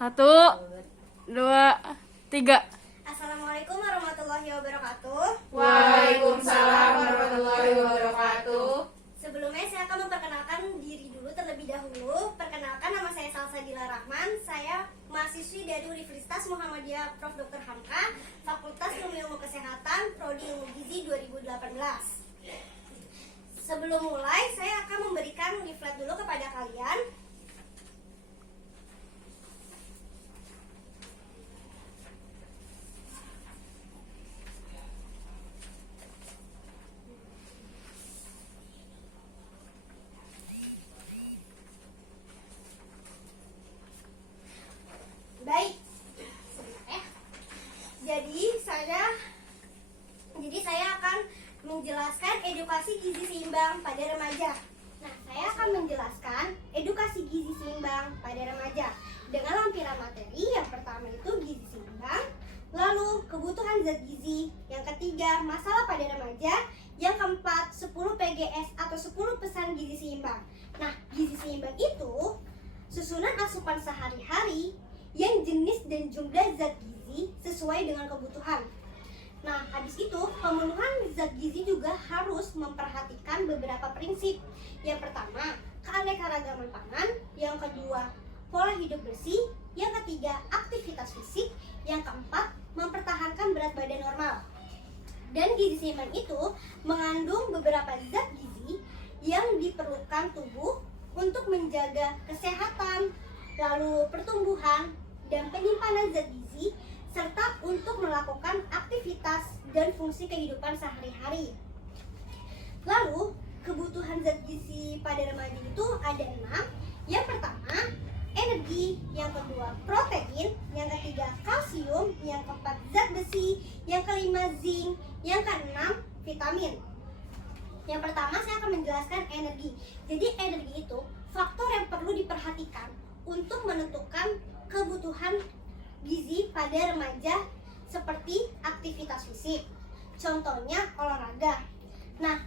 Satu, dua, tiga. Assalamualaikum warahmatullahi wabarakatuh. Waalaikumsalam warahmatullahi wabarakatuh. Sebelumnya saya akan memperkenalkan diri dulu terlebih dahulu. Perkenalkan, nama saya Salsabila Rahman. Saya mahasiswi dari Universitas Muhammadiyah Prof. Dr. Hamka, Fakultas Ilmu Kesehatan, Prodi Ilmu Gizi 2018. Sebelum mulai, saya akan memberikan leaflet dulu kepada kalian. Baik, sebentar ya. Jadi saya akan menjelaskan edukasi gizi seimbang pada remaja. Nah, saya akan menjelaskan edukasi gizi seimbang pada remaja dengan lampiran materi. Yang pertama itu gizi seimbang, lalu kebutuhan zat gizi, yang ketiga masalah pada remaja, yang keempat 10 PGS atau 10 pesan gizi seimbang. Nah, gizi seimbang itu susunan asupan sehari-hari yang jenis dan jumlah zat gizi sesuai dengan kebutuhan. Nah, habis itu pemenuhan zat gizi juga harus memperhatikan beberapa prinsip. Yang pertama, keanekaragaman pangan. Yang kedua, pola hidup bersih. Yang ketiga, aktivitas fisik. Yang keempat, mempertahankan berat badan normal. Dan gizi seimbang itu mengandung beberapa zat gizi yang diperlukan tubuh untuk menjaga kesehatan, lalu pertumbuhan dan penyimpanan zat gizi, serta untuk melakukan aktivitas dan fungsi kehidupan sehari-hari. Lalu, kebutuhan zat gizi pada remaja itu ada 6. Yang pertama, energi. Yang kedua, protein. Yang ketiga, kalsium. Yang keempat, zat besi. Yang kelima, zinc. Yang keenam, vitamin. Yang pertama, saya akan menjelaskan energi. Jadi energi itu faktor yang perlu diperhatikan untuk menentukan kebutuhan gizi pada remaja, seperti aktivitas fisik. Contohnya olahraga. Nah,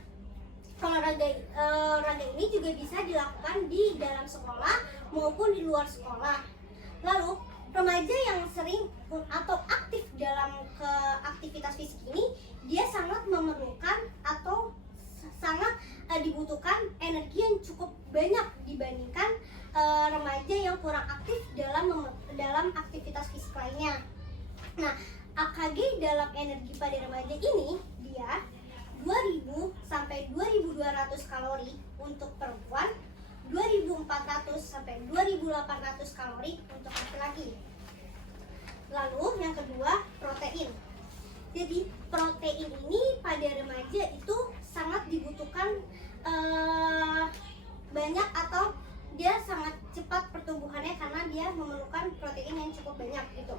olahraga ini juga bisa dilakukan di dalam sekolah maupun di luar sekolah. Lalu, remaja yang sering atau aktif dalam aktivitas fisik ini, dia sangat memerlukan atau sangat dibutuhkan energi yang cukup banyak dibandingkan remaja yang kurang aktif dalam aktivitas fisik lainnya. Nah, AKG dalam energi pada remaja ini dia 2000 sampai 2200 kalori untuk perempuan, 2400 sampai 2800 kalori untuk laki-laki. Lalu yang kedua, protein. Jadi protein ini pada remaja itu sangat dibutuhkan banyak, atau dia sangat cepat pertumbuhannya karena dia memerlukan protein yang cukup banyak gitu.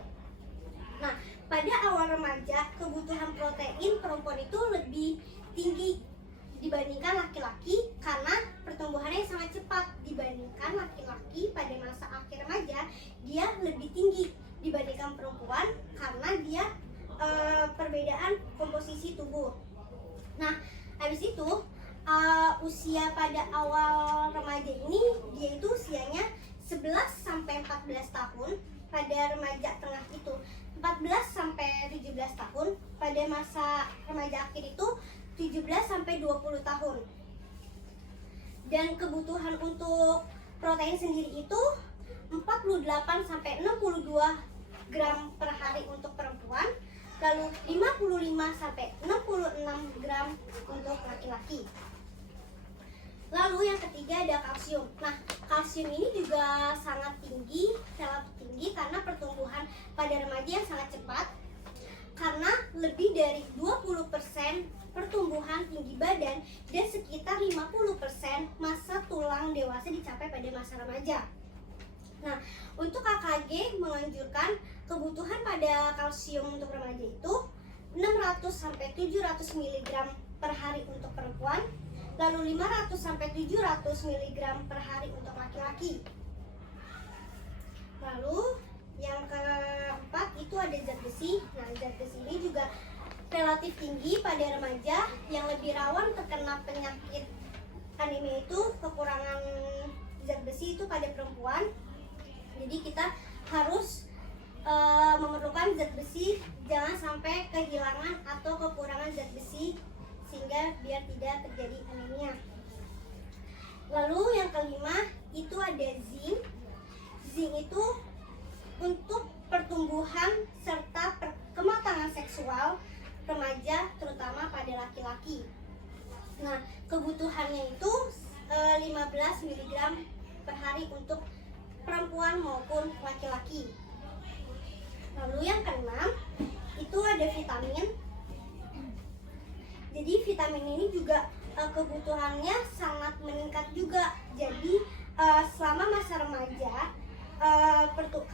Nah, pada awal remaja kebutuhan protein perempuan itu lebih tinggi dibandingkan laki-laki karena pertumbuhannya sangat cepat. Dibandingkan laki-laki pada masa akhir remaja, dia lebih tinggi dibandingkan perempuan karena dia perbedaan komposisi tubuh. Nah, habis itu usia pada awal remaja ini dia itu usianya 11 sampai 14 tahun. Pada remaja tengah itu 14 sampai 17 tahun. Pada masa remaja akhir itu 17 sampai 20 tahun. Dan kebutuhan untuk protein sendiri itu 48 sampai 62 gram per hari untuk perempuan, lalu 55 sampai 66 gram untuk laki-laki. Lalu yang ketiga ada kalsium. Nah, kalsium ini juga sangat tinggi karena pertumbuhan pada remaja yang sangat cepat. Karena lebih dari 20% pertumbuhan tinggi badan dan sekitar 50% massa tulang dewasa dicapai pada masa remaja. Nah, untuk AKG menganjurkan kebutuhan pada kalsium untuk remaja itu 600 sampai 700 mg per hari untuk perempuan, lalu 500 sampai 700 mg per hari untuk laki-laki. Lalu yang keempat itu ada zat besi. Nah, zat besi ini juga relatif tinggi pada remaja yang lebih rawan terkena penyakit anemia, itu kekurangan zat besi itu pada perempuan. Jadi kita harus memerlukan zat besi, jangan sampai kehilangan atau kekurangan zat besi sehingga biar tidak terjadi anemia. Lalu yang kelima itu ada zinc. Zinc itu untuk pertumbuhan serta kematangan seksual remaja terutama pada laki-laki. Nah, kebutuhannya itu 15 mg per hari untuk perempuan maupun laki-laki. Lalu yang keenam itu ada vitamin. Jadi vitamin ini juga kebutuhannya sangat meningkat juga. Jadi selama masa remaja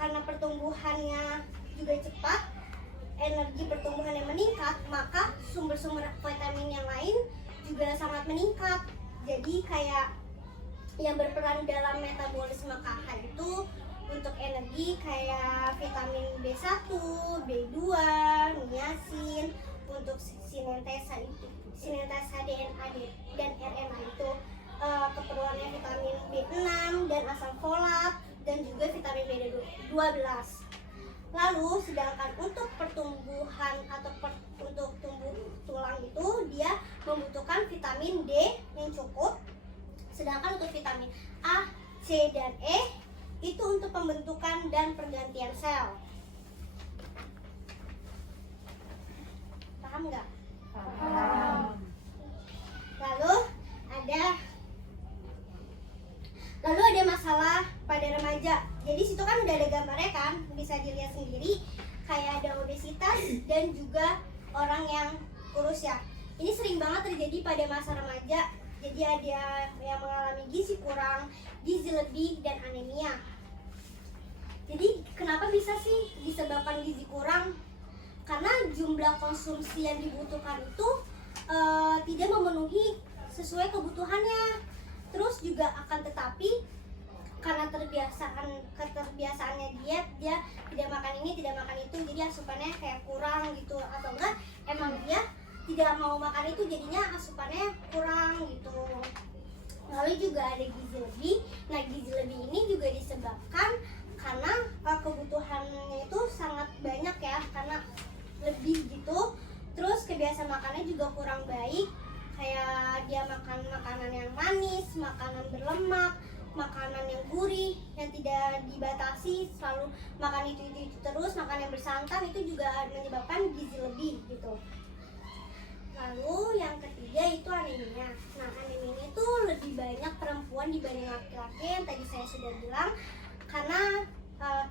karena pertumbuhannya juga cepat, energi pertumbuhannya meningkat, maka sumber-sumber vitamin yang lain juga sangat meningkat. Jadi kayak yang berperan dalam metabolisme KH itu untuk energi kayak vitamin B1, B2, niacin, untuk sinetesa DNA dan RNA itu keperluannya vitamin B6 dan asam folat dan juga vitamin B12. Lalu sedangkan untuk pertumbuhan atau untuk tumbuh tulang itu dia membutuhkan vitamin D yang cukup. Sedangkan untuk vitamin A, C, dan E itu untuk pembentukan dan pergantian sel. Paham nggak? Paham. Lalu ada masalah pada remaja. Jadi situ kan udah ada gambarnya kan, bisa dilihat sendiri kayak ada obesitas dan juga orang yang kurus ya. Ini sering banget terjadi pada masa remaja. Jadi ada yang mengalami gizi kurang, gizi lebih, dan anemia. Jadi kenapa bisa sih disebabkan gizi kurang? Karena jumlah konsumsi yang dibutuhkan itu tidak memenuhi sesuai kebutuhannya. Terus juga akan tetapi karena keterbiasaannya diet, dia tidak makan ini, tidak makan itu, jadi asupannya kayak kurang gitu. Atau enggak emang dia tidak mau makan itu, jadinya asupannya kurang gitu. Lalu juga ada gizi lebih. Nah, gizi lebih ini juga disebabkan karena kebutuhannya itu sangat banyak ya, karena lebih gitu. Terus kebiasaan makannya juga kurang baik, kayak dia makan makanan yang manis, makanan berlemak, makanan yang gurih, yang tidak dibatasi, selalu makan itu terus, makan yang bersantan, itu juga menyebabkan gizi lebih gitu. Lalu yang ketiga itu anemia. Nah, anemia itu lebih banyak perempuan dibanding laki-laki yang tadi saya sudah bilang, karena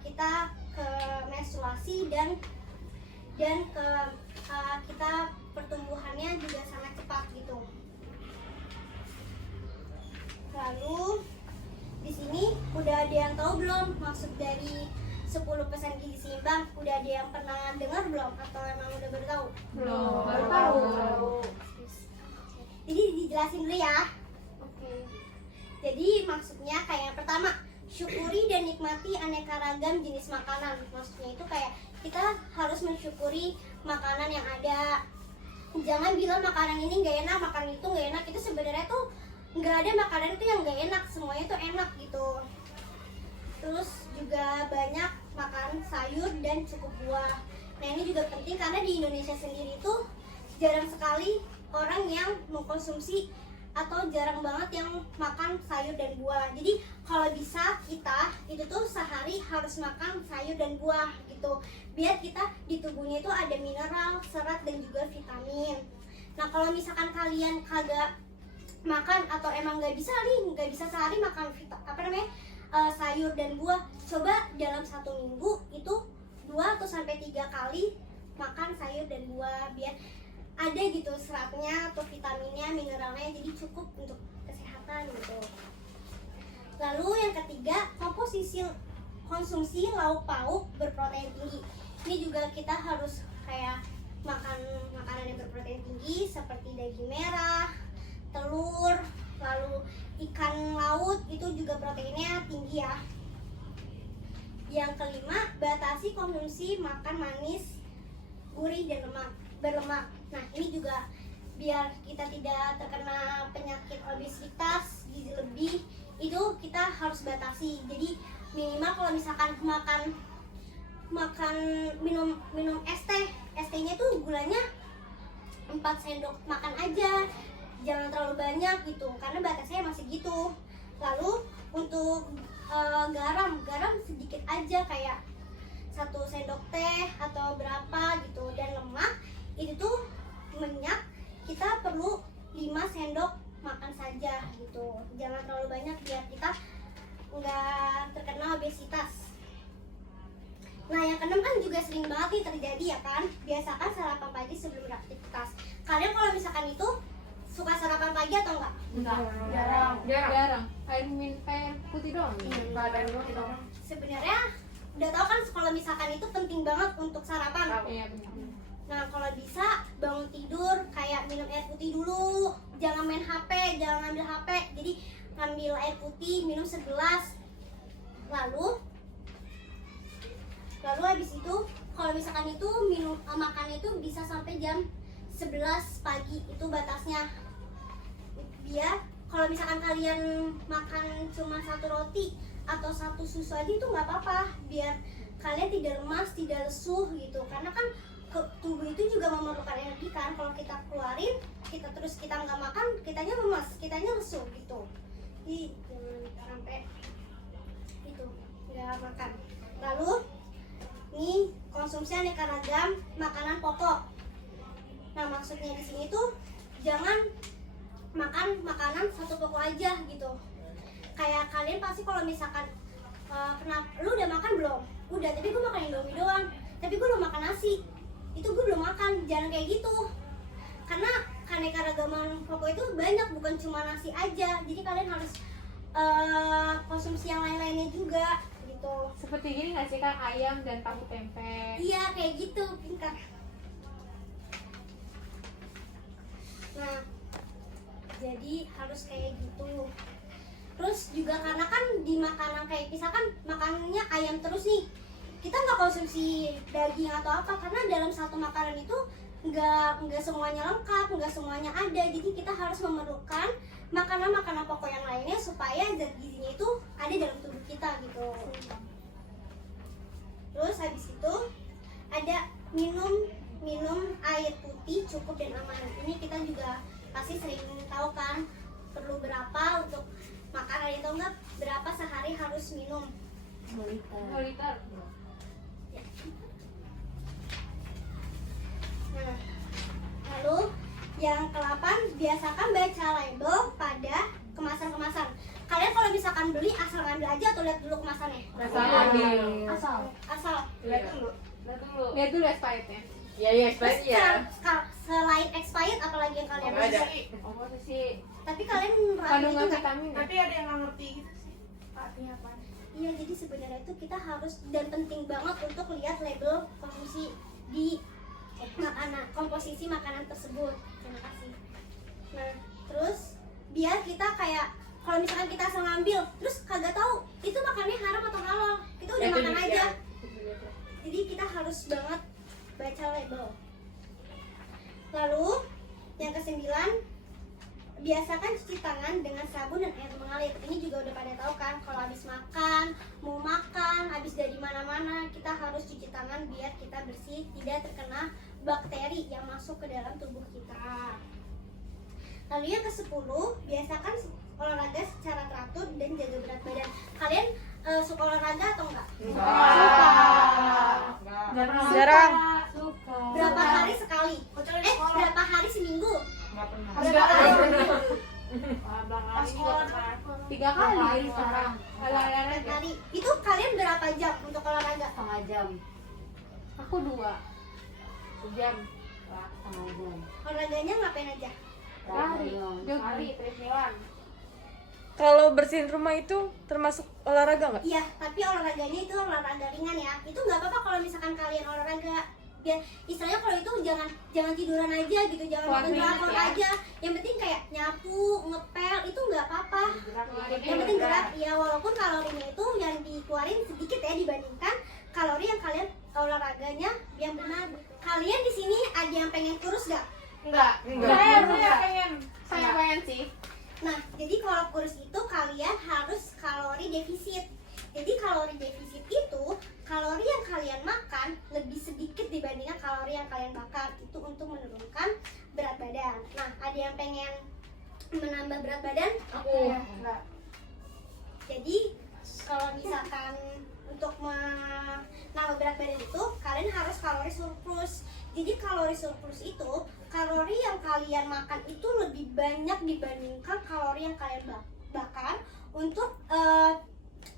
kita ke menstruasi dan kita pertumbuhannya juga sangat cepat gitu. Lalu di sini udah ada yang tahu belum maksud dari 10 pesan gizi seimbang? Udah ada yang pernah dengar belum atau emang udah baru tahu? Belum, baru tahu. Jadi dijelasin dulu ya. Oke. Jadi maksudnya kayak yang pertama, syukuri dan nikmati aneka ragam jenis makanan. Maksudnya itu kayak kita harus mensyukuri makanan yang ada. Jangan bilang makanan ini nggak enak, makanan itu nggak enak. Itu sebenarnya tuh nggak ada makanan itu yang nggak enak, semuanya tuh enak gitu. Terus juga banyak makan sayur dan cukup buah. Nah, ini juga penting karena di Indonesia sendiri itu jarang sekali orang yang mengkonsumsi atau jarang banget yang makan sayur dan buah. Jadi kalau bisa kita itu tuh sehari harus makan sayur dan buah gitu, biar kita di tubuhnya itu ada mineral, serat, dan juga vitamin. Nah, kalau misalkan kalian kagak makan atau emang nggak bisa sehari makan sayur dan buah, coba dalam 1 minggu itu 2 atau sampai 3 kali makan sayur dan buah, biar ada gitu seratnya atau vitaminnya, mineralnya, jadi cukup untuk kesehatan gitu. Lalu yang ketiga, konsumsi lauk pauk berprotein tinggi. Ini juga kita harus kayak makan makanan yang berprotein tinggi seperti daging merah, telur, lalu ikan laut itu juga proteinnya tinggi ya. Yang kelima, batasi konsumsi makan manis, gurih, dan berlemak. Nah, ini juga biar kita tidak terkena penyakit obesitas, gizi lebih, itu kita harus batasi. Jadi minimal kalau misalkan makan makan minum es teh. Es tehnya tuh gulanya 4 sendok makan aja, jangan terlalu banyak gitu karena batasnya masih gitu. Lalu untuk garam sedikit aja, kayak 1 sendok teh atau berapa gitu. Dan lemak itu tuh minyak kita perlu 5 sendok makan saja gitu, jangan terlalu banyak biar kita nggak terkena obesitas. Nah, yang keenam kan juga sering banget nih terjadi ya kan, biasakan sarapan pagi sebelum beraktivitas. Kalian kalau misalkan itu suka sarapan pagi atau enggak? Jarang. Air putih doang. Sebenarnya udah tahu kan kalau misalkan itu penting banget untuk sarapan. Iya benar. Nah, kalau bisa bangun tidur kayak minum air putih dulu, jangan main HP, jangan ngambil HP. Jadi ngambil air putih, minum segelas. Lalu habis itu kalau misalkan itu makan itu bisa sampai jam 11 pagi, itu batasnya. Biar kalau misalkan kalian makan cuma 1 roti atau 1 susu aja itu nggak apa-apa, biar kalian tidak lemas, tidak lesuh gitu. Karena kan tubuh itu juga memerlukan energi kan. Kalau kita keluarin, kita nggak makan, kitanya lemas, kitanya lesuh gitu. Jadi jangan sampai itu nggak makan. Lalu nih konsumsi aneka ragam makanan pokok. Nah, maksudnya di sini tuh jangan makan makanan satu pokok aja gitu. Kayak kalian pasti kalau misalkan lu udah makan belum? Udah, tapi gue makan Indomie doang. Tapi gue belum makan nasi. Itu gue belum makan. Jangan kayak gitu. Karena keanekaragaman pokok itu banyak, bukan cuma nasi aja. Jadi kalian harus konsumsi yang lain-lainnya juga gitu. Seperti gini nggak sih Kak, ayam dan tahu tempe? Iya, kayak gitu, pintar. Nah, jadi harus kayak gitu. Terus juga karena kan di makanan kayak misalkan makanannya ayam terus nih, kita nggak konsumsi daging atau apa, karena dalam satu makanan itu nggak semuanya lengkap, nggak semuanya ada. Jadi kita harus memerlukan makanan-makanan pokok yang lainnya supaya zat gizinya itu ada dalam tubuh kita gitu. Terus habis itu ada minum air putih cukup dan aman. Ini kita juga pasti sering tahu kan, perlu berapa untuk makan air atau enggak, berapa sehari harus minum. 2 liter. Nah, lalu yang ke-8, biasakan baca label pada kemasan-kemasan. Kalian kalau misalkan beli asal ngambil aja atau lihat dulu kemasannya? Asal. Lihat dulu expirednya. Iya, Terus ya. selain expired apalagi yang kalian Oh, ada. beli? Komposisi Tapi kalian kandungan itu vitamin. Tapi ada yang nggak ngerti gitu sih. Artinya apa? iya, jadi sebenarnya itu kita harus dan penting banget untuk lihat label konsumsi di komposisi makanan tersebut. Terima kasih. Nah, terus biar kita kayak kalau misalkan kita asal ngambil terus kagak tahu itu makannya haram atau halal, kita udah makan aja. Jadi kita harus banget baca label. Lalu yang ke-9, biasakan cuci tangan dengan sabun dan air mengalir. Ini juga udah pada tahu kan, kalau habis makan, mau makan, habis dari mana-mana, kita harus cuci tangan biar kita bersih, tidak terkena bakteri yang masuk ke dalam tubuh kita. Lalu yang ke-10, biasakan olahraga secara teratur dan jaga berat badan. Kalian suka olahraga atau enggak? Jarang. Berapa hari sekali? Berapa hari seminggu? Nggak pernah. Pas sekolah 3 kali sekarang. Olahraga. Hari. Itu kalian berapa jam untuk olahraga? Setengah jam. Aku 2 jam. Setengah jam. Olahraganya ngapain aja? Lari, jogging, treadmillan. Kalau bersihin rumah itu termasuk olahraga nggak? Iya, tapi olahraganya itu olahraga ringan ya. Itu nggak apa-apa kalau misalkan kalian olahraga. Ya, istilahnya kalau itu jangan tiduran aja gitu, jangan nonton drakor aja. Yang penting kayak nyapu, ngepel itu nggak apa-apa. Yang penting gerak. Ya, walaupun kalorinya itu yang dikeluarin sedikit ya dibandingkan kalori yang kalian olahraganya yang benar. Kalian di sini ada yang pengen kurus nggak? Enggak. Saya pengen sih. Nah, jadi kalau kurus itu kalian harus kalori defisit. Jadi kalori defisit itu kalori yang kalian makan kalian bakar itu untuk menurunkan berat badan. Nah, ada yang pengen menambah berat badan? Aku. Enggak. Jadi kalau misalkan untuk menambah berat badan itu kalian harus kalori surplus. Jadi kalori surplus itu kalori yang kalian makan itu lebih banyak dibandingkan kalori yang kalian bakar untuk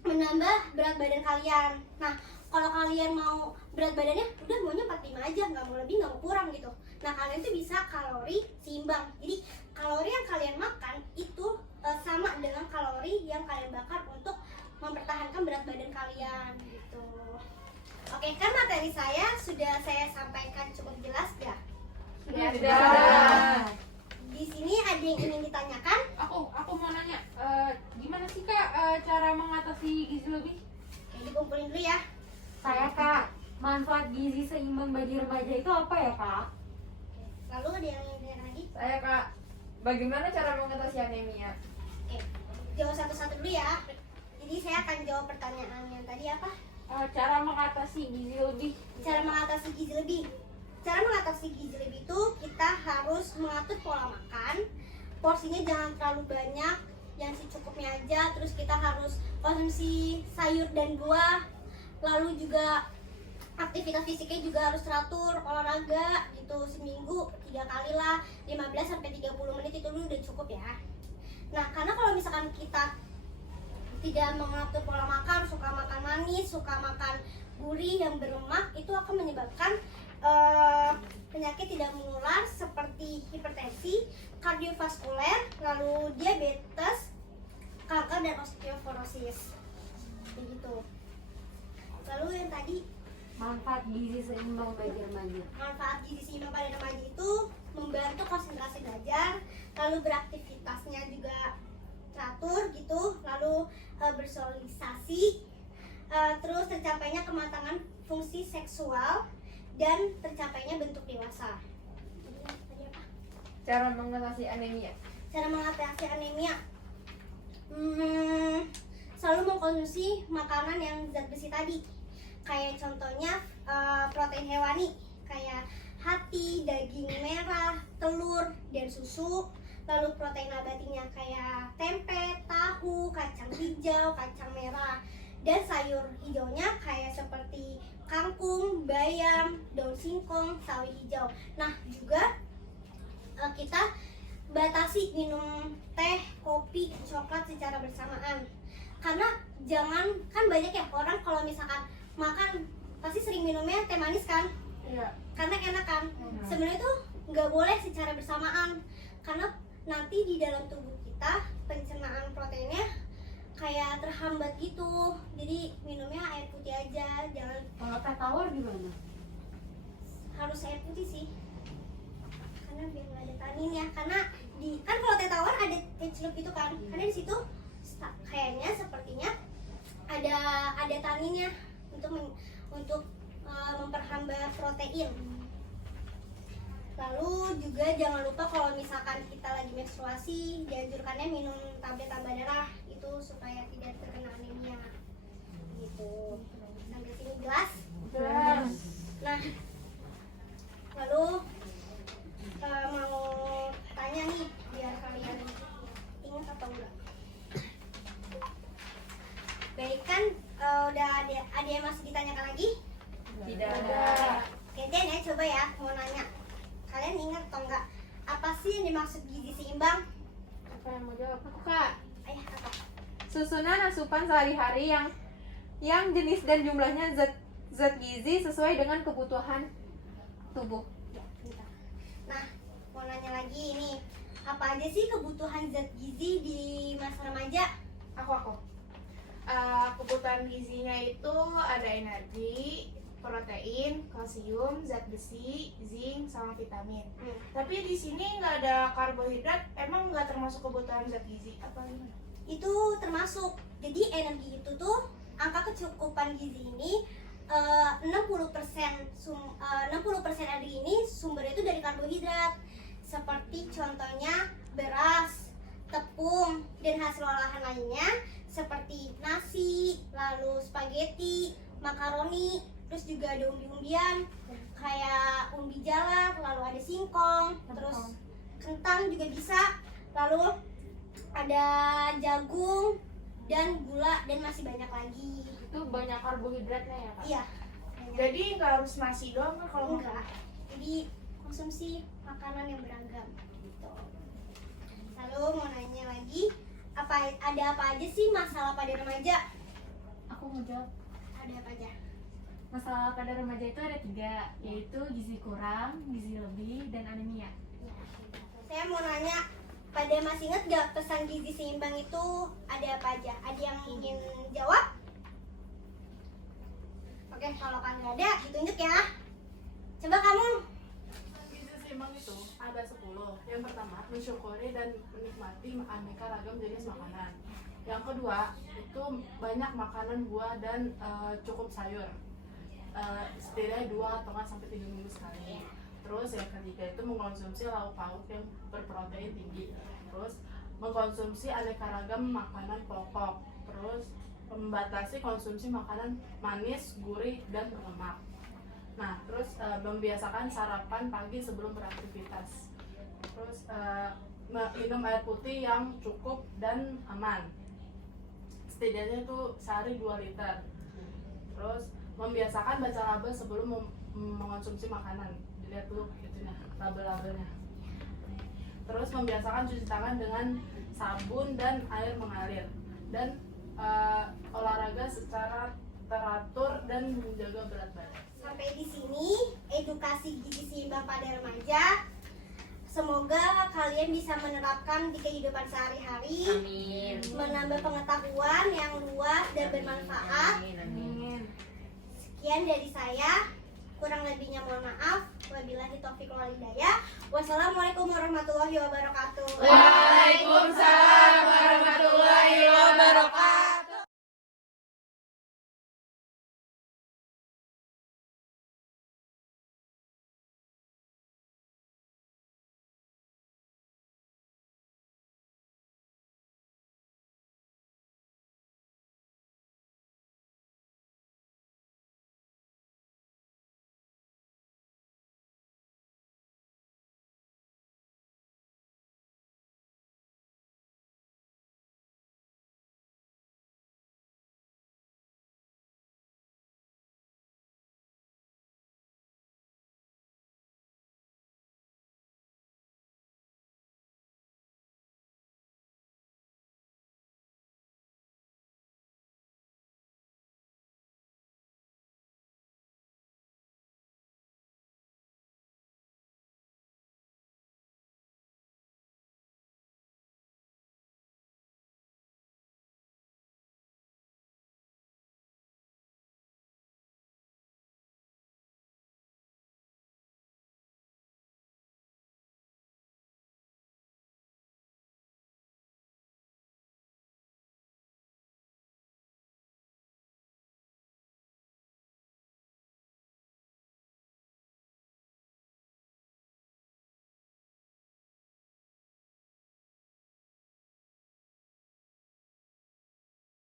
menambah berat badan kalian. Nah, kalau kalian mau berat badannya udah maunya 45 aja, nggak mau lebih, nggak mau kurang gitu. Nah, kalian tuh bisa kalori seimbang. Jadi kalori yang kalian makan itu sama dengan kalori yang kalian bakar untuk mempertahankan berat badan kalian gitu. Oke, kan materi saya sudah saya sampaikan cukup jelas ya? Sudah. Di sini ada yang ingin ditanyakan? Aku mau nanya, gimana sih Kak cara mengatasi gizi lebih? Oke, dikumpulin dulu ya. Saya Kak, manfaat gizi seimbang bagi remaja itu apa ya Kak? Lalu ada yang ingin ditanyakan lagi? Saya Kak, bagaimana cara mengatasi anemia? Oke, jawab satu-satu dulu ya. Jadi saya akan jawab pertanyaan yang tadi apa? Cara mengatasi gizi lebih. Cara mengatasi gizi lebih. Cara mengatasi gizi lebih itu kita harus mengatur pola makan. Porsinya jangan terlalu banyak, yang secukupnya aja. Terus kita harus konsumsi sayur dan buah. Lalu juga aktivitas fisiknya juga harus teratur, olahraga gitu seminggu 3 kali lah, 15 sampai 30 menit itu dulu udah cukup ya. Nah, karena kalau misalkan kita tidak mengatur pola makan, suka makan manis, suka makan gurih yang berlemak, itu akan menyebabkan penyakit tidak menular seperti hipertensi, kardiovaskuler, lalu diabetes, kanker dan osteoporosis. Begitu. Lalu yang tadi Manfaat gizi seimbang bagi remaja. manfaat gizi seimbang pada remaja itu membantu konsentrasi belajar, lalu beraktivitasnya juga teratur gitu, lalu bersosialisasi, terus tercapainya kematangan fungsi seksual dan tercapainya bentuk dewasa. Tadi apa? Cara mengatasi anemia. Cara mengatasi anemia, selalu mengkonsumsi makanan yang zat besi tadi, kayak contohnya protein hewani kayak hati, daging merah, telur, dan susu. Lalu protein nabatinya kayak tempe, tahu, kacang hijau, kacang merah, dan sayur hijaunya kayak seperti kangkung, bayam, daun singkong, sawi hijau. Nah, juga kita batasi minum teh, kopi, coklat secara bersamaan. Karena jangan, kan banyak ya orang kalau misalkan makan pasti sering minumnya teh manis kan? Iya. Karena enak kan? Sebenarnya itu nggak boleh secara bersamaan, karena nanti di dalam tubuh kita pencernaan proteinnya kayak terhambat gitu. Jadi minumnya air putih aja, jangan. Kalau teh tawar gimana? Harus air putih sih, karena biar nggak ada taninnya. Karena kan kalau teh tawar ada teh celup itu kan, karena di situ kayaknya sepertinya ada taninnya untuk memperhambat protein. Lalu juga jangan lupa kalau misalkan kita lagi menstruasi, dianjurkannya minum tablet tambah darah itu supaya tidak terkena anemia. Gitu. Sampai sini jelas? Jelas. Nah, lalu mau tanya nih biar kalian ingat atau enggak. Baik kan, udah ada yang masih ditanyakan lagi? Tidak Ada. Oke Den ya, coba ya mau nanya. Kalian ingat atau enggak apa sih yang dimaksud gizi seimbang? Apa yang mau jawab? Aku Kak. Ayah apa? Susunan asupan sehari-hari yang jenis dan jumlahnya zat gizi sesuai dengan kebutuhan tubuh. Ya, bentar. Nah, mau nanya lagi ini. Apa aja sih kebutuhan zat gizi di masa remaja? Aku. Kebutuhan gizinya itu ada energi, protein, kalsium, zat besi, zinc, sama vitamin. Tapi di sini nggak ada karbohidrat. Emang nggak termasuk kebutuhan zat gizi? Apa gimana? Itu termasuk. Jadi energi itu tuh angka kecukupan gizi ini 60% energi ini sumbernya itu dari karbohidrat. Seperti contohnya beras, tepung, dan hasil olahan lainnya seperti nasi, lalu spaghetti, makaroni, terus juga ada umbi-umbian, kayak umbi jalak, lalu ada singkong, terus kentang juga bisa, lalu ada jagung dan gula dan masih banyak lagi. Itu banyak karbohidratnya ya kak? Iya. Jadi nggak harus nasi doang kan kalau makan? Enggak. Jadi konsumsi makanan yang beragam gitu. Lalu mau nanya lagi, ada apa aja sih masalah pada remaja? Aku mau jawab. Ada apa aja? Masalah pada remaja itu ada 3, yaitu gizi kurang, gizi lebih, dan anemia. Saya mau nanya, pada masih ingat gak pesan gizi seimbang itu ada apa aja? Ada yang ingin jawab? Oke, kalau kan nggak ada, ditunjuk ya. Coba kamu. Gizi seimbang itu ada 10. Yang pertama, mensyukuri dan menikmati aneka ragam jenis makanan. Yang kedua, itu banyak makanan buah dan cukup sayur. Setidaknya 2 atau nggak sampai 3 minggu sekali. Terus yang ketiga itu mengkonsumsi lauk pauk yang berprotein tinggi. Terus mengkonsumsi aneka ragam makanan pokok. Terus membatasi konsumsi makanan manis, gurih, dan berlemak. Nah, terus membiasakan sarapan pagi sebelum beraktivitas. Terus minum air putih yang cukup dan aman. Setidaknya itu sehari 2 liter. Terus membiasakan baca label sebelum mengonsumsi makanan. Dilihat dulu itunya, label-labelnya. Terus membiasakan cuci tangan dengan sabun dan air mengalir. Dan olahraga secara teratur dan menjaga berat badan. Sampai di sini edukasi gizi seimbang pada remaja. Semoga kalian bisa menerapkan di kehidupan sehari-hari. Amin. Menambah pengetahuan yang luas dan bermanfaat. Amin. Sekian dari saya. Kurang lebihnya mohon maaf. Wabillahi taufiq wal hidayah. Wassalamualaikum warahmatullahi wabarakatuh. Waalaikumsalam.